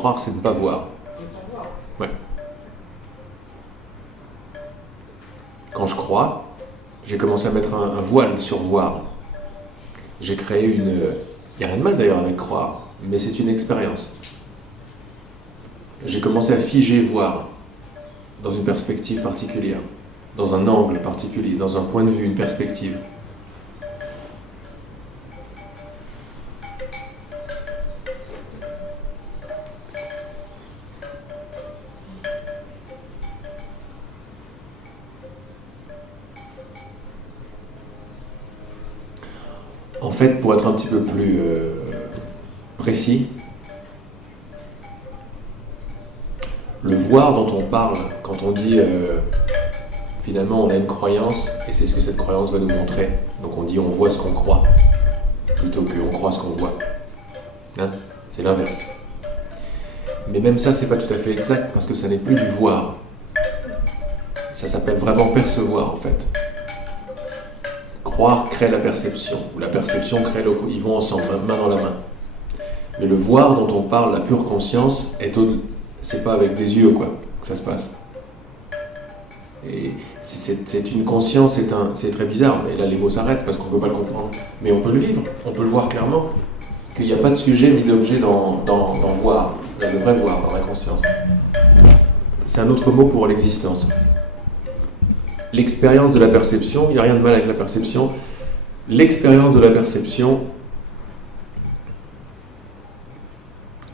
Croire, c'est ne pas voir. Ouais. Quand je crois, j'ai commencé à mettre un voile sur voir. J'ai créé une... Il n'y a rien de mal d'ailleurs avec croire, mais c'est une expérience. J'ai commencé à figer voir dans une perspective particulière, dans un angle particulier, dans un point de vue, une perspective. En fait, pour être un petit peu plus précis, le voir dont on parle, quand on dit finalement on a une croyance et c'est ce que cette croyance va nous montrer. Donc on dit on voit ce qu'on croit, plutôt qu'on croit ce qu'on voit. Hein? C'est l'inverse. Mais même ça, c'est pas tout à fait exact parce que ça n'est plus du voir. Ça s'appelle vraiment percevoir en fait. Croire crée la perception, ou la perception crée le... Ils vont ensemble, main dans la main. Mais le voir dont on parle, la pure conscience, c'est pas avec des yeux quoi que ça se passe. Et c'est une conscience, c'est très bizarre, mais là les mots s'arrêtent parce qu'on ne peut pas le comprendre. Mais on peut le vivre, on peut le voir clairement, qu'il n'y a pas de sujet ni d'objet dans voir, le vrai voir, dans la conscience. C'est un autre mot pour l'existence. L'expérience de la perception, il n'y a rien de mal avec la perception. L'expérience de la perception,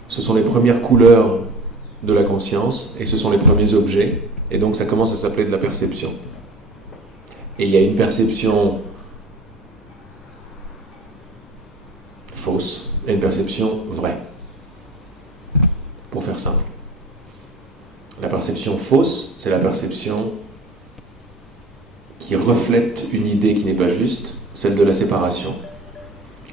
ce sont les premières couleurs de la conscience et ce sont les premiers objets. Et donc ça commence à s'appeler de la perception. Et il y a une perception fausse et une perception vraie. Pour faire simple. La perception fausse, c'est la perception qui reflète une idée qui n'est pas juste, celle de la séparation.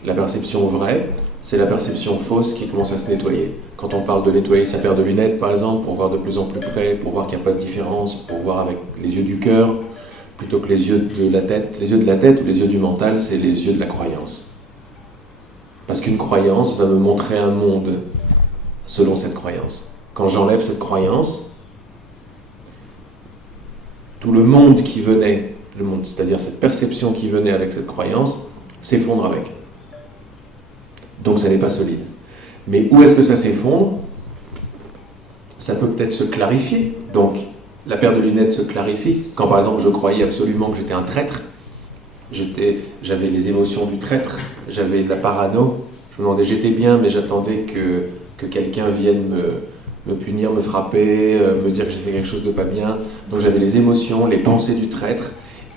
La perception vraie, c'est la perception fausse qui commence à se nettoyer. Quand on parle de nettoyer sa paire de lunettes, par exemple, pour voir de plus en plus près, pour voir qu'il n'y a pas de différence, pour voir avec les yeux du cœur, plutôt que les yeux de la tête. Les yeux de la tête ou les yeux du mental, c'est les yeux de la croyance. Parce qu'une croyance va me montrer un monde selon cette croyance. Quand j'enlève cette croyance, tout le monde qui venait, le monde, c'est-à-dire cette perception qui venait avec cette croyance, s'effondre avec. Donc ça n'est pas solide. Mais où est-ce que ça s'effondre? Ça peut peut-être se clarifier. Donc la paire de lunettes se clarifie. Quand par exemple je croyais absolument que j'étais un traître, j'avais les émotions du traître, j'avais de la parano, je me demandais, j'étais bien, mais j'attendais que quelqu'un vienne me punir, me frapper, me dire que j'ai fait quelque chose de pas bien. Donc j'avais les émotions, les pensées du traître,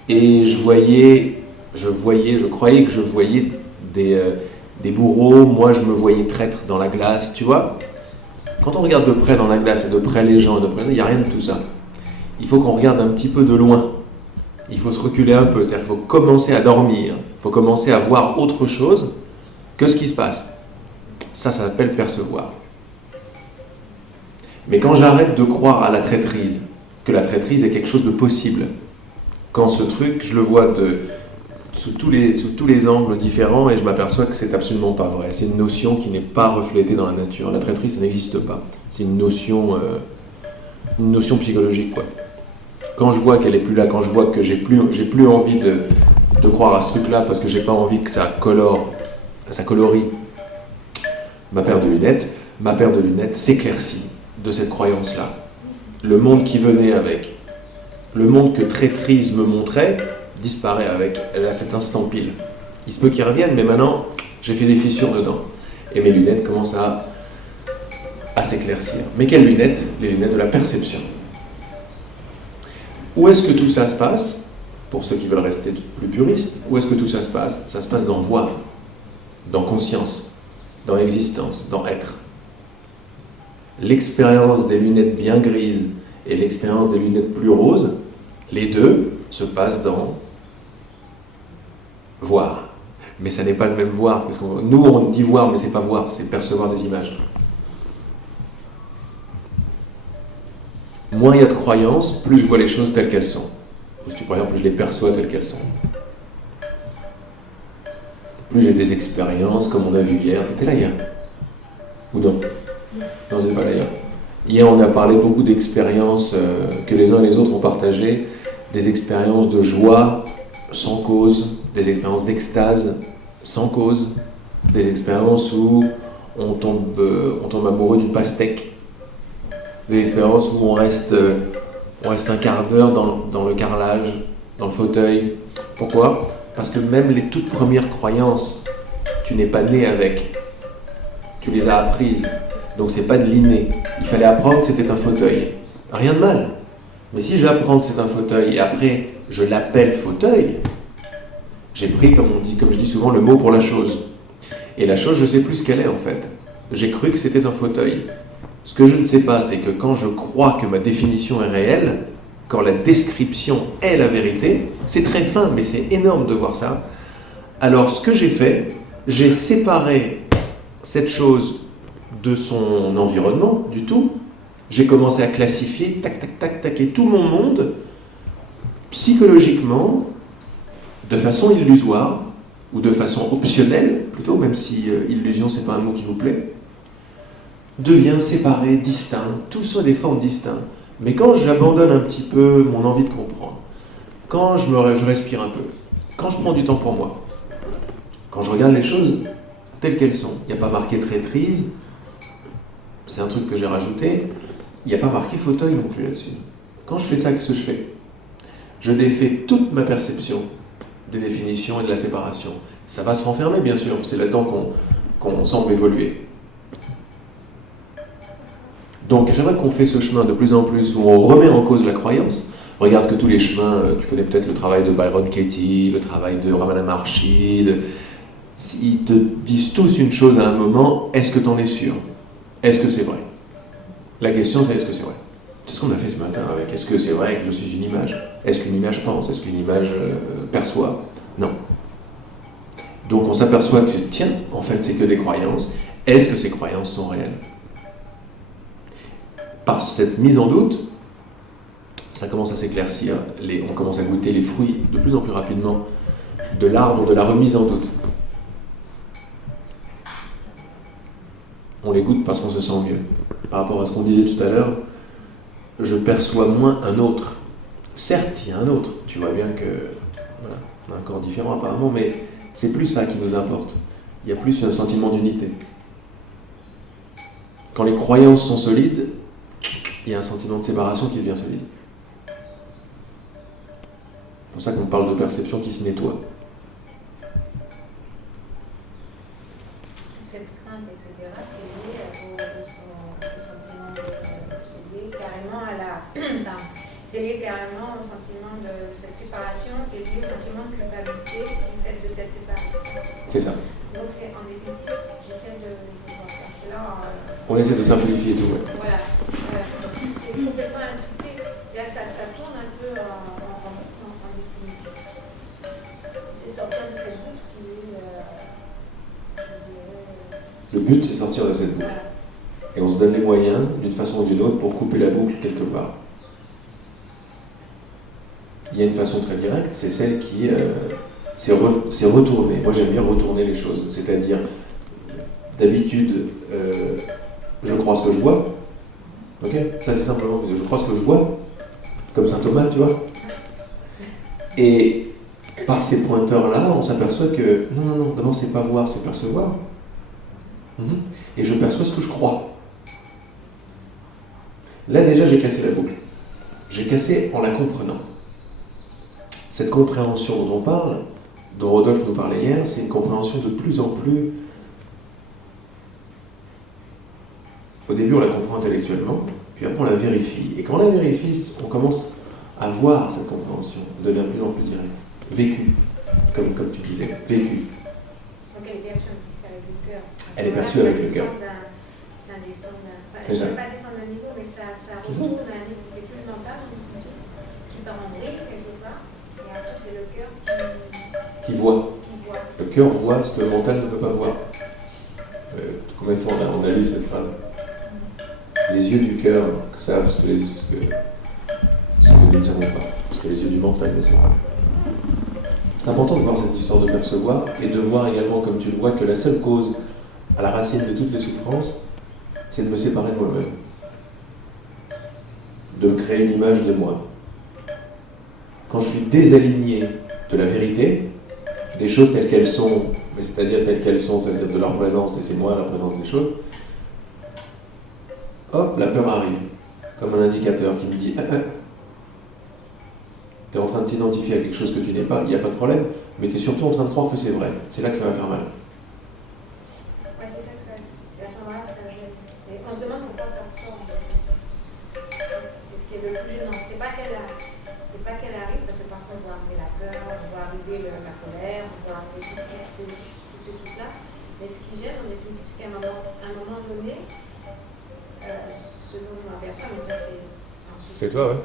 et je croyais que je voyais des bourreaux, moi je me voyais traître dans la glace, tu vois. Quand on regarde de près dans la glace, et de près les gens, il n'y a rien de tout ça. Il faut qu'on regarde un petit peu de loin. Il faut se reculer un peu, c'est-à-dire qu'il faut commencer à dormir, il faut commencer à voir autre chose que ce qui se passe. Ça s'appelle percevoir. Mais quand j'arrête de croire à la traîtrise, que la traîtrise est quelque chose de possible, quand ce truc, je le vois sous tous les angles différents et je m'aperçois que c'est absolument pas vrai. C'est une notion qui n'est pas reflétée dans la nature. La traîtrise, ça n'existe pas. C'est une notion psychologique, quoi. Quand je vois qu'elle est plus là, quand je vois que j'ai plus envie de croire à ce truc-là parce que j'ai pas envie que ça colorie ma paire de lunettes s'éclaircit de cette croyance-là. Le monde qui venait avec, le monde que traîtrise me montrait, disparaît avec, à cet instant pile. Il se peut qu'il revienne, mais maintenant, j'ai fait des fissures dedans. Et mes lunettes commencent à s'éclaircir. Mais quelles lunettes? Les lunettes de la perception. Où est-ce que tout ça se passe? Pour ceux qui veulent rester plus puristes, où est-ce que tout ça se passe? Ça se passe dans voir, dans conscience, dans existence, dans être. L'expérience des lunettes bien grises et l'expérience des lunettes plus roses, les deux se passent dans voir. Mais ça n'est pas le même voir. Parce que nous, on dit voir, mais c'est pas voir, c'est percevoir des images. Moins il y a de croyances, plus je vois les choses telles qu'elles sont. Par exemple, plus je les perçois telles qu'elles sont. Plus j'ai des expériences, comme on a vu hier. T'étais là hier? Ou non? Non, Non, je n'étais pas là hier. Hier, on a parlé beaucoup d'expériences que les uns et les autres ont partagées, des expériences de joie sans cause, des expériences d'extase sans cause, des expériences où on tombe amoureux d'une pastèque, des expériences où on reste un quart d'heure dans le carrelage, dans le fauteuil. Pourquoi ? Parce que même les toutes premières croyances, tu n'es pas né avec. Tu les as apprises. Donc c'est pas de l'inné. Il fallait apprendre que c'était un fauteuil. Rien de mal. Mais si j'apprends que c'est un fauteuil et après je l'appelle fauteuil, j'ai pris, comme je dis souvent, le mot pour la chose. Et la chose, je ne sais plus ce qu'elle est en fait. J'ai cru que c'était un fauteuil. Ce que je ne sais pas, c'est que quand je crois que ma définition est réelle, quand la description est la vérité, c'est très fin, mais c'est énorme de voir ça. Alors ce que j'ai fait, j'ai séparé cette chose de son environnement, du tout. J'ai commencé à classifier, tac, tac, tac, tac, et tout mon monde, psychologiquement, de façon illusoire, ou de façon optionnelle, plutôt, même si illusion, c'est pas un mot qui vous plaît, devient séparé, distinct, tout soit des formes distinctes. Mais quand j'abandonne un petit peu mon envie de comprendre, quand je respire un peu, quand je prends du temps pour moi, quand je regarde les choses telles qu'elles sont, il n'y a pas marqué traîtrise, c'est un truc que j'ai rajouté, il n'y a pas marqué fauteuil non plus là-dessus. Quand je fais ça, qu'est-ce que je fais ? Je défais toute ma perception des définitions et de la séparation. Ça va se renfermer, bien sûr, c'est là-dedans qu'on semble évoluer. Donc, à chaque fois qu'on fait ce chemin de plus en plus, où on remet en cause la croyance, regarde que tous les chemins, tu connais peut-être le travail de Byron Katie, le travail de Ramana Maharshi, ils te disent tous une chose à un moment, est-ce que tu en es sûr ? Est-ce que c'est vrai ? La question c'est, est-ce que c'est vrai ? C'est ce qu'on a fait ce matin avec, est-ce que c'est vrai que je suis une image ? Est-ce qu'une image pense ? Est-ce qu'une image perçoit ? Non. Donc on s'aperçoit que, tiens, en fait c'est que des croyances. Est-ce que ces croyances sont réelles ? Par cette mise en doute, ça commence à s'éclaircir, on commence à goûter les fruits de plus en plus rapidement de l'arbre de la remise en doute. On les goûte parce qu'on se sent mieux. Par rapport à ce qu'on disait tout à l'heure, je perçois moins un autre. Certes, il y a un autre, tu vois bien que voilà, on a un corps différent apparemment, mais c'est plus ça qui nous importe. Il y a plus un sentiment d'unité. Quand les croyances sont solides, il y a un sentiment de séparation qui devient solide. C'est pour ça qu'on parle de perception qui se nettoie. Cette crainte, etc., c'est lié au sentiment c'est lié carrément à c'est lié carrément au sentiment de cette séparation et lié au sentiment de culpabilité du fait de cette séparation. C'est ça. Donc c'est en définitive, j'essaie de voir parce que là, on essaie de simplifier tout. Ouais. Voilà. C'est complètement intriqué. Ça tourne un peu en définitive. C'est sortir de cette boucle qui est, Le but, c'est sortir de cette boucle. Et on se donne les moyens, d'une façon ou d'une autre, pour couper la boucle quelque part. Il y a une façon très directe, c'est celle qui... c'est retourner. Moi, j'aime bien retourner les choses. C'est-à-dire, d'habitude, je crois ce que je vois. Ok ? Ça, c'est simplement je crois ce que je vois. Comme saint Thomas, tu vois. Et par ces pointeurs-là, on s'aperçoit que non, d'abord, c'est pas voir, c'est percevoir. Et je perçois ce que je crois. Là, déjà, j'ai cassé la boucle. J'ai cassé en la comprenant. Cette compréhension dont on parle, dont Rodolphe nous parlait hier, c'est une compréhension de plus en plus... Au début, on la comprend intellectuellement, puis après, on la vérifie. Et quand on la vérifie, on commence à voir cette compréhension. Elle devient de plus en plus directe. Vécue, comme tu disais. Vécue. Donc elle est perçue avec le cœur. Elle est perçue avec le cœur. Ça descend je ne vais pas descendre d'un niveau, mais ça retourne à un niveau qui est plus mental, qui part en vrille quelque part. Et après, c'est le cœur qui voit. Le cœur voit ce que le mental ne peut pas voir. Combien de fois on a lu cette phrase ? Les yeux du cœur savent ce que nous ne savons pas, ce que les yeux du mental ne savent pas. C'est important de voir cette histoire de percevoir et de voir également, comme tu le vois, que la seule cause à la racine de toutes les souffrances, c'est de me séparer de moi-même. De me créer une image de moi. Quand je suis désaligné de la vérité, des choses telles qu'elles sont, c'est-à-dire telles qu'elles sont, c'est-à-dire de leur présence, et c'est moi la présence des choses, hop, la peur arrive, comme un indicateur qui me dit tu es en train de t'identifier à quelque chose que tu n'es pas, il n'y a pas de problème, mais tu es surtout en train de croire que c'est vrai. C'est là que ça va faire mal. Ouais, c'est ça que c'est à ce moment-là que ça gêne. Et on se demande pourquoi ça ressort. C'est ce qui est le plus gênant. C'est pas qu'elle arrive, parce que parfois on voit arriver la peur, on voit arriver la colère, on voit arriver toutes ces trucs-là. Mais ce qui gêne, en définitive, c'est qu'à un moment donné, ce dont je m'aperçois, mais ça c'est toi, ouais.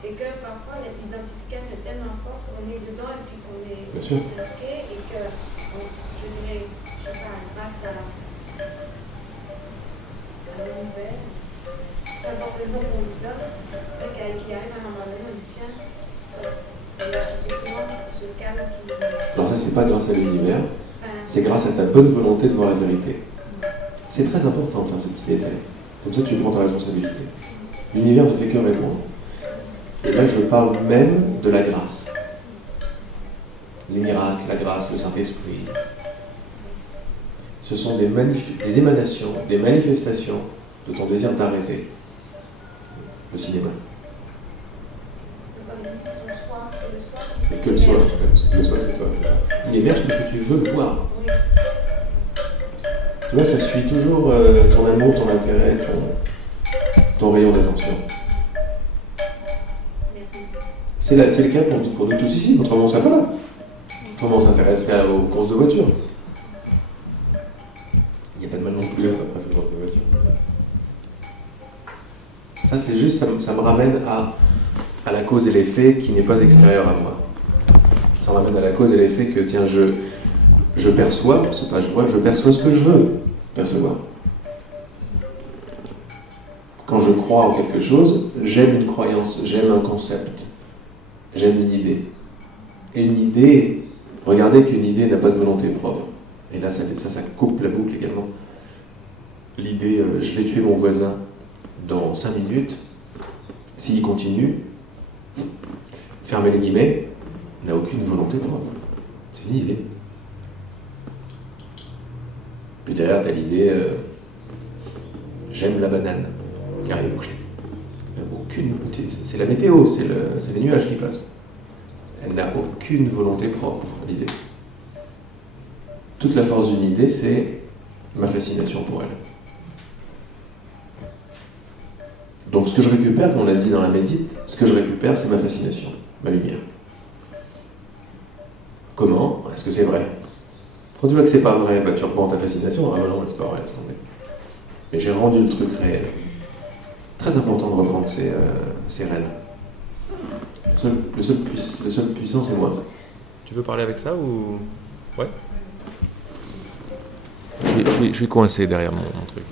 C'est que parfois l'identification est tellement forte qu'on est dedans et puis qu'on est impliqué et que, je dirais, je sais pas, grâce à l'univers, peu importe le nom qu'on lui donne, c'est vrai qu'il arrive à un moment donné, on dit tiens, il y a effectivement ce calme qui. Alors ça, c'est pas grâce à l'univers, c'est grâce à ta bonne volonté de voir la vérité. C'est très important de faire ce petit détail. Comme ça, tu prends ta responsabilité. L'univers ne fait que répondre. Et là, je parle même de la grâce. Les miracles, la grâce, le Saint-Esprit. Ce sont des émanations, des manifestations de ton désir d'arrêter le cinéma. C'est que le soi. Le soi, c'est toi. C'est ça. Il émerge parce que tu veux le voir. Tu vois, ça suit toujours ton amour, ton intérêt, ton rayon d'attention. C'est le cas pour nous tous ici, autrement on ne serait pas là. Autrement on s'intéresserait aux courses de voiture. Il n'y a pas de mal non plus à s'intéresser aux courses de voiture. Ça c'est juste, ça me ramène à la cause et l'effet qui n'est pas extérieur à moi. Ça me ramène à la cause et l'effet que, tiens, je perçois, c'est pas je vois, je perçois ce que je veux percevoir. Quand je crois en quelque chose, j'aime une croyance, j'aime un concept. J'aime une idée. Et une idée, regardez qu'une idée n'a pas de volonté propre. Et là, ça coupe la boucle également. L'idée, je vais tuer mon voisin dans 5 minutes, s'il continue, fermez les guillemets, n'a aucune volonté propre. C'est une idée. Puis derrière, tu as l'idée, j'aime la banane, qui arrive. C'est la météo, c'est les nuages qui passent. Elle n'a aucune volonté propre, l'idée. Toute la force d'une idée, c'est ma fascination pour elle. Donc ce que je récupère, comme on l'a dit dans la médite, ce que je récupère, c'est ma fascination, ma lumière. Comment ? Est-ce que c'est vrai ? Quand tu vois que c'est pas vrai, tu reprends ta fascination, ah non, c'est pas vrai, mais j'ai rendu le truc réel. Très important de reprendre ces rênes. Le seul puissant, c'est moi. Tu veux parler avec ça ou... Ouais. Je suis coincé derrière mon truc.